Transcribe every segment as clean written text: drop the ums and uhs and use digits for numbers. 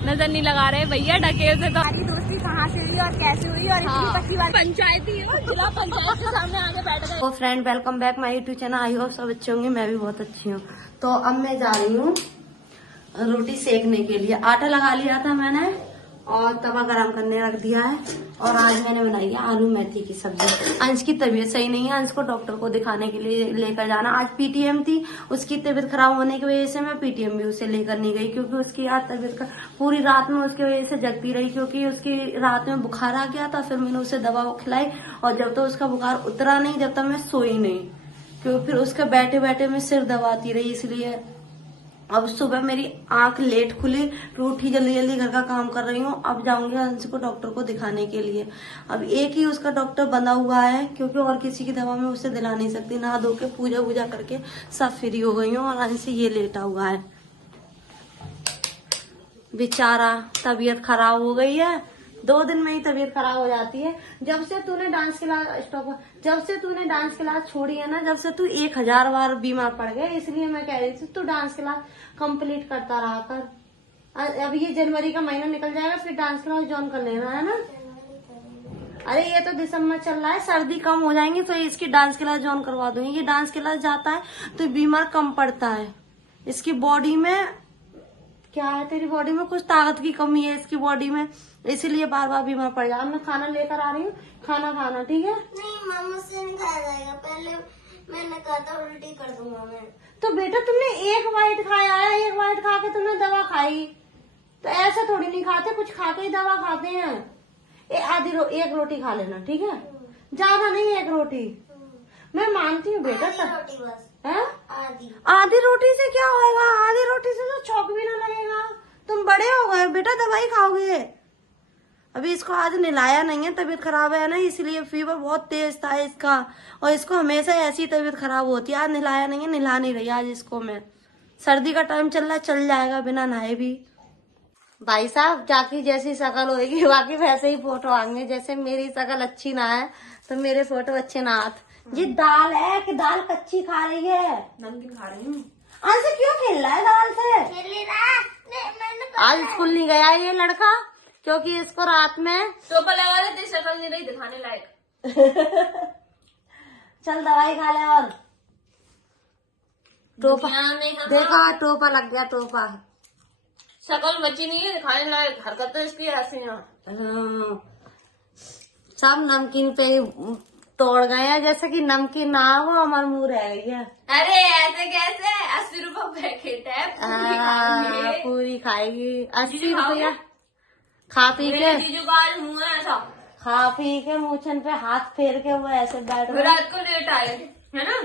नजर नहीं लगा रहे भैया डकेल से। तो दोस्ती कहाँ से हुई और कैसे हुई और इतनी पक्की बात पंचायती हो, जिला पंचायत के सामने आगे बैठ गए। तो friend welcome back my YouTube channel. I hope सब अच्छे होंगे, मैं भी बहुत अच्छी हूँ। तो अब मैं जा रही हूँ रोटी सेकने के लिए। आटा लगा लिया था मैंने और तवा गरम करने रख दिया है। और आज मैंने बनाई है आलू मेथी की सब्जी। अंश की तबीयत सही नहीं है, अंश को डॉक्टर को दिखाने के लिए लेकर जाना। आज पीटीएम थी, उसकी तबीयत खराब होने की वजह से मैं पीटीएम भी उसे लेकर नहीं गई, क्योंकि उसकी आज तबीयत पूरी रात में उसकी वजह से जगती रही, क्योंकि उसकी रात में बुखार आ गया था। फिर मैंने उसे दवा खिलाई और जब तक उसका बुखार उतरा नहीं, जब तक मैं सोई नहीं, क्योंकि फिर उसके बैठे बैठे मैं सिर दबाती रही। इसलिए अब सुबह मेरी आंख लेट खुली, उठी जल्दी जल्दी घर का काम कर रही हूँ। अब जाऊंगी अंश को डॉक्टर को दिखाने के लिए। अब एक ही उसका डॉक्टर बंधा हुआ है, क्योंकि और किसी की दवा मैं उसे दिला नहीं सकती। नहा धो के पूजा वूजा करके सब फ्री हो गई हूँ और अंश ये लेटा हुआ है। बेचारा तबीयत खराब हो गई है, 2 दिन में ही तबीयत खराब हो जाती है। जब से तूने डांस क्लास छोड़ी है ना, जब से तू 1000 बार बीमार पड़ गया। इसलिए मैं कह रही थी तू डांस क्लास कंप्लीट करता रहा कर। अब ये जनवरी का महीना निकल जाएगा, फिर डांस क्लास ज्वाइन कर लेना है ना। अरे ये तो दिसंबर चल रहा है, सर्दी कम हो जाएंगी तो इसकी डांस क्लास ज्वाइन करवा दूंगी। ये डांस क्लास जाता है तो बीमार कम पड़ता है। इसकी बॉडी में क्या है, तेरी बॉडी में कुछ ताकत की कमी है इसकी बॉडी में, इसीलिए बार बार बीमार पड़ जा। मैं खाना लेकर आ रही हूँ, खाना खाना ठीक है। नहीं मामा मुझसे नहीं खाया जाएगा, पहले मैंने कहा था उल्टी कर दूंगा मैं। तो बेटा तुमने एक बाइट खाया है, एक बाइट खा के तुमने दवा खाई, तो ऐसा थोड़ी नहीं खाते, कुछ खा के ही दवा खाते हैं। एक रोटी खा लेना ठीक है, ज्यादा नहीं, एक रोटी। मैं मानती हूँ बेटा, रोटी बस है आधी रोटी से क्या होगा? आधी रोटी से तो छौंक भी ना लगेगा। तुम बड़े हो गए बेटा, दवाई खाओगे। अभी इसको आज नहलाया नहीं है, तबीयत खराब है ना, इसलिए फीवर बहुत तेज था इसका। और इसको हमेशा ऐसी तबीयत खराब होती है। आज नहलाया नहीं है, नहला नहीं रही आज इसको मैं। सर्दी का टाइम चल रहा है, चल जाएगा बिना नहाए भी। भाई साहब जाकी जैसी शक्ल होगी बाकी वैसे ही फोटो आएंगे। जैसे मेरी शक्ल अच्छी ना है तो मेरे फोटो अच्छे ना आते। ये दाल है कि दाल कच्ची खा रही है? नमकीन खा रही हूँ। आज से क्यों खेल रहा है दाल से? आज स्कूल नहीं गया ये लड़का, क्योंकि इसको रात में टोपा लगा लेते, शक्ल नहीं रही दिखाने लायक। चल दवाई खा ले। और टोपा देखा, टोपा लग गया, टोपा। शक्ल बची नहीं है दिखाने लायक, हरकत तो इसकी ऐसी है। सब नमकीन पे ही तोड़ गए हैं, जैसे कि नमकीन ना हो हमारे मुंह रह गई है। अरे ऐसे कैसे, 80 रुपए पैकेट है, पूरी खाएगी 80 रुपया। खा पी के जीजू का आज मुँह है ऐसा, खा पी के मुँहछन पे हाथ फेर के वो ऐसे बैठ गए। रात को लेट आए है ना।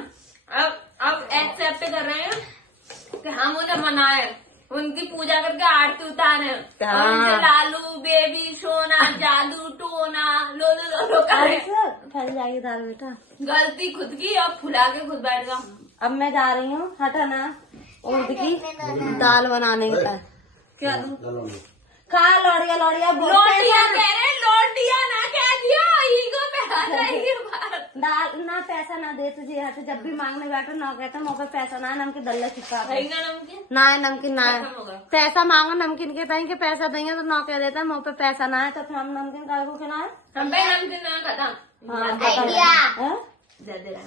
अब एक्सेप्ट कर रहे हैं कि हम उन्हें मनाए, उनकी पूजा करके आरती उतारे, और उनसे लालू बेबी सोना जादू टोना लो लो लो करे। फैल जाएगी दाल बेटा, गलती खुद की, अब फुला के खुद बैठ गया। अब मैं जा रही हूँ, हटा ना, उर्द की दाल बनाने का। क्या दूं? खा लौड़िया लौड़िया लोटिया कह रहे, लोटिया ना कह दिया, ईगो पे आ जाएगी बात। दाल ना, पैसा ना दे तुझे यहाँ से, जब भी मांगने बैठो ना कहते मुँह पे पैसा ना है, नमकीन दल्ला चिपका नमकीन ना है, नमकीन ना है। पैसा मांगो नमकीन के टाइम के पैसा देंगे तो ना कह देता है मुँह पे पैसा ना है, तो फिर हम नमकीन का को खिलाए। हम पे नमकीन ना खत्म दे दे रहे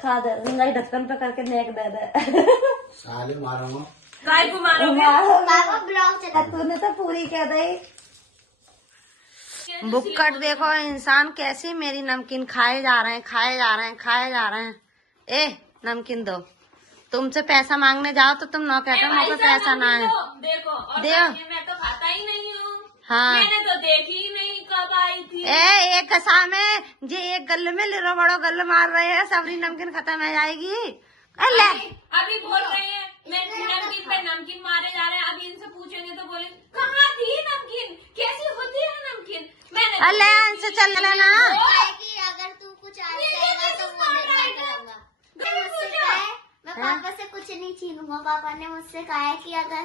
खा दे, रिंगाई ढक्कन पे करके नेक दे दे। साले मारूंगा, काय को मारोगे? ब्लॉग चला, तूने तो पूरी कह दी। बुक्कट देखो इंसान कैसे मेरी नमकीन खाए जा रहे हैं, खाए जा रहे हैं, खाए जा रहे हैं। ए नमकीन दो, तुमसे पैसा मांगने जाओ तो तुम ना कहते मुझे पे पैसा ना है। देखो और दे, मैं तो खाता ही नहीं हूँ। हाँ मैंने तो देखी ही नहीं कब आई थी। एक कसा में जे एक गले में लिरो बड़ो गल मार रहे हैं, सबरी नमकीन खत्म हो जाएगी। अभी बोल रहे हैं मैं नमकीन पे नमकीन मारे जा रहे हैं। अभी इनसे पूछेंगे तो बोले कहाँ थी नमकीन, कैसी होती है नमकीन। मैंने अल्लाह से चल लेना। अगर तू कुछ आ जाएगा तो वो करूंगा। मैं पापा से कुछ नहीं छीनूंगा। पापा ने मुझसे कहा है कि अगर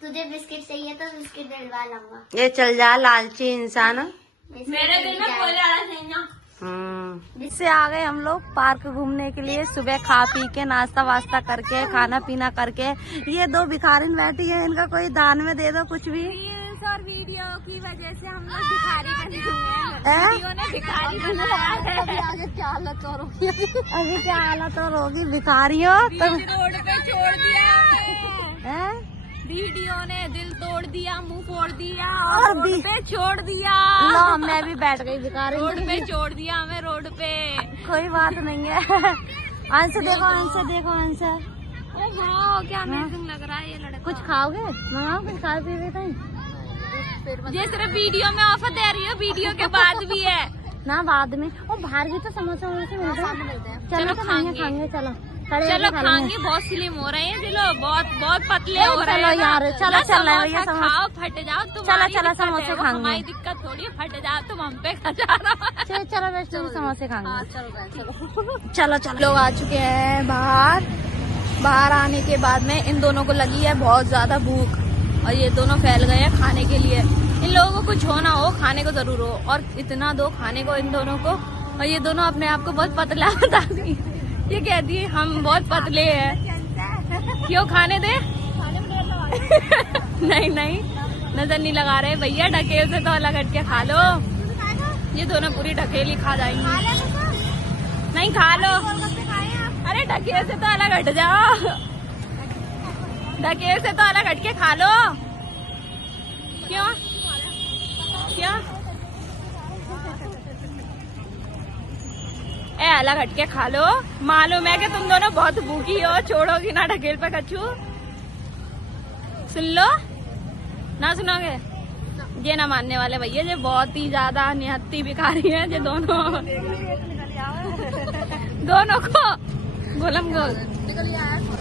तुझे बिस्किट चाहिए तो बिस्किट दिलवा लूंगा। ये चल जा लालची इंसान। मेरे दिल में कोई लालच नहीं है। इससे आ गए हम लोग पार्क घूमने के लिए। सुबह खा पी के नाश्ता वास्ता करके खाना पीना करके ये दो भिखारिन बैठी है, इनका कोई दान में दे दो कुछ भी। रील्स और वीडियो की वजह से हम लोग भिखारी बने हुए हैं। वीडियो ने भिखारी बनाया है। आगे क्या हालत और होगी, अभी क्या हालत और होगी भिखारियों। तो रोड पे छोड़ दिया है? वीडियो ने दिल तोड़ दिया, मुंह फोड़ दिया और रोड पे छोड़ दिया। लो मैं भी बैठ गई भिखारी। रोड पे छोड़ दिया हमें, रोड पे। कोई बात नहीं है। अंश देखो, अंश देखो, अंश। ओ वाह, क्या अमेजिंग लग रहा है ये लड़का। कुछ खाओगे? मंगाओ कुछ खा पी के। ये सिर्फ वीडियो में ऑफर दे रही हो, वीडियो के बाद भी है ना बाद में। और बाहर भी तो समोसा वमोसा मिलते हैं। चलो तो खाएंगे चलो। चलो खाएंगे। बहुत स्लिम हो रहे हैं, चलो बहुत पतले हो रहे हैं यार। चलो चल रहे भैया खाओ, फट जाओ तुम। चलो समोसे खाएंगे। हमारी दिक्कत थोड़ी है, फट जाओ तुम हम पे खजा रहा। चलो रेस्टोरेंट समोसे खाएंगे। चलो लोग आ चुके हैं बाहर आने के बाद में इन दोनों को लगी है बहुत ज्यादा भूख और ये दोनों फैल गए हैं खाने के लिए। इन लोगों को कुछ हो ना हो, खाने को जरूर हो और इतना दो खाने को इन दोनों को। और ये दोनों अपने आप को बहुत पतला बता दी। ये कहती है हम बहुत पतले हैं। क्यों खाने दे? नहीं नजर नहीं लगा रहे भैया, ढकेल से तो अलग हट के खा लो। ये दोनों पूरी ढकेली खा जाएंगी। नहीं खा लो। अरे ढकेल से तो अलग हट जाओ, ढकेल से तो अलग हट के खा लो। क्यों? अलग हट के खा लो। मालूम है कि तुम दोनों बहुत भूखी हो, छोड़ोगी ना ढकेल पे कच्छू। सुन लो ना, सुनोगे? ये ना मानने वाले भैया, ये बहुत ही ज्यादा निहत्ती भिखारी है। ये दोनों को गोलम गोल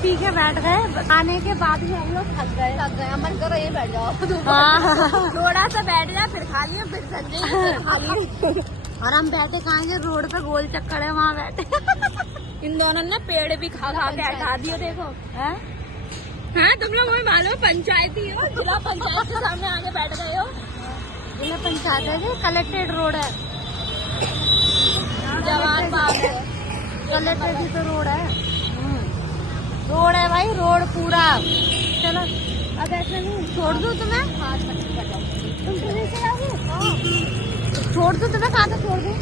पी के बैठ गए। आने के बाद भी हम लोग थक गए। मन करो ये बैठ जाओ। थोड़ा सा बैठ जा, फिर खा लियो, फिर संजय। और हम बैठे खाएंगे रोड पे, गोल चक्कर है वहाँ बैठे। इन दोनों ने पेड़ भी खा के हटा दिए। देखो हाँ, तुम लोग मुझे मालूम पंचायती हो, जिला पंचायत के सामने आगे बैठ गए हो। जिला पंचायत है, कलेक्ट्रेट रोड है, जवान बाग है। कलेक्ट्रेट ही तो रोड है। रोड है भाई, रोड पूरा। चलो अब ऐसे नहीं छोड़ दूँ तुम्हें। तुम ट्रेन से आओगे? छोड़ दूँ तुम्हें, कहाँ से छोड़ दूँ?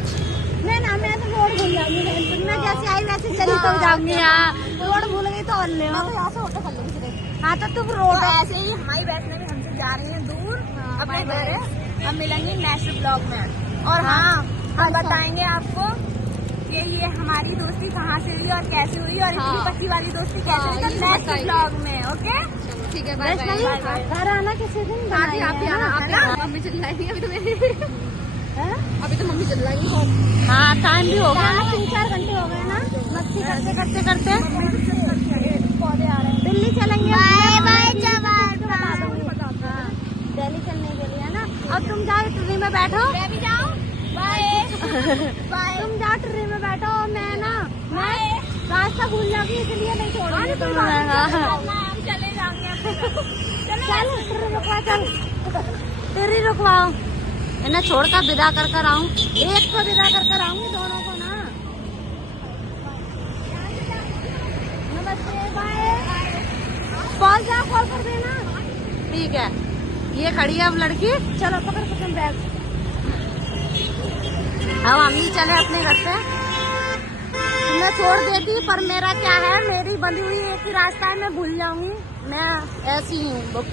मैं तो रोड भूल जाऊंगी। मैं जैसे आई वैसे चली तो जाऊंगी। यहाँ रोड भूल गई तो और ले यहाँ से ऑटो कर लेंगे। हाँ तो तुम रोड ऐसे ही हमारी वैष्णवी हमसे जा रही है दूर अपने घर है। हम मिलेंगे नेक्स्ट ब्लॉग में। और हाँ, हम बताएंगे आपको कि ये हमारी दोस्ती कहाँ से हुई और कैसे हुई और इतनी पक्की वाली दोस्ती कैसे हुई, तो नेक्स्ट ब्लॉग में। ओके ठीक है, बाय बाय। घर आना किसी दिन। मम्मी चिल्लाएगी अभी तो मम्मी चिल्लाएगी। हाँ टाइम भी हो गया ना, 3-4 घंटे हो गए ना मस्ती करते। पौधे आ रहे हैं। दिल्ली चलेंगे। बाय दिल्ली चलने के लिए ना। अब तुम जाओ ट्रेन में बैठो। मैं भी जाऊँ? बाय। तुम जाओ ट्रेन में बैठो। मैं रास्ता भूल जाऊंगी, इसलिए नहीं छोड़ूंगी तुम्हें। चले जाएंगे। चल तेरी रुकवाओ, इन्हें छोड़कर विदा कर आऊँ। एक को विदा कर आऊंगी, दोनों को ना। नमस्ते, बाय। कॉल कर देना। ठीक है, ये खड़ी है अब लड़की। चलो पकड़ बैग। अब हम भी चले अपने घर से। मैं छोड़ देती, पर मेरा क्या है, मेरी बंधी हुई एक ही रास्ता है, मैं भूल जाऊंगी। मैं ऐसी हूँ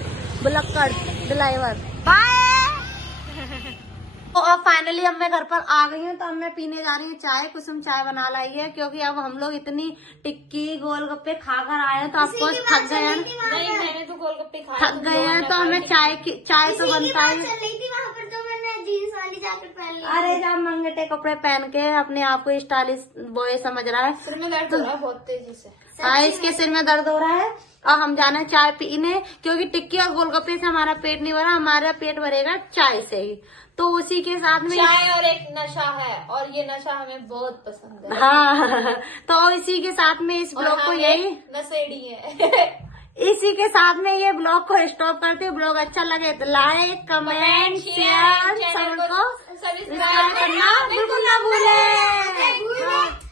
बुलक्कड़ ड्राइवर। बाय। तो अब फाइनली अब मैं घर पर आ गई हूँ। तो अब मैं पीने जा रही हूँ चाय। कुसुम चाय बना लाई है, क्योंकि अब हम लोग इतनी टिक्की गोलगप्पे खाकर आए हैं तो आपको थक गए हैं। नहीं, मैंने तो गोलगप्पे खाए। थक गए हैं तो हमें चाय तो बनता है। चल रही थी वहाँ पर, तो मैंने जीन्स वाली जैकेट पहन ली। अरे जब मंगटे कपड़े पहन के अपने आप को स्टाइलिश बॉय समझ रहा है। सिर में दर्द हो रहा है बहुत तेजी से। हाँ, इसके सिर में दर्द हो रहा है और हम जाना है चाय पीने, क्योंकि टिक्की और गोलगप्पे से हमारा पेट नहीं भरा, हमारा पेट भरेगा चाय से ही। तो उसी के साथ में चाय और एक नशा है, और ये नशा हमें बहुत पसंद है। हाँ तो इसी के साथ में इस ब्लॉग को यही नशेड़ी है। इसी के साथ में ये ब्लॉग को स्टॉप करते। ब्लॉग अच्छा लगे तो लाइक कमेंट शेयर, चैनल को सब्सक्राइब करना बिल्कुल ना भूले।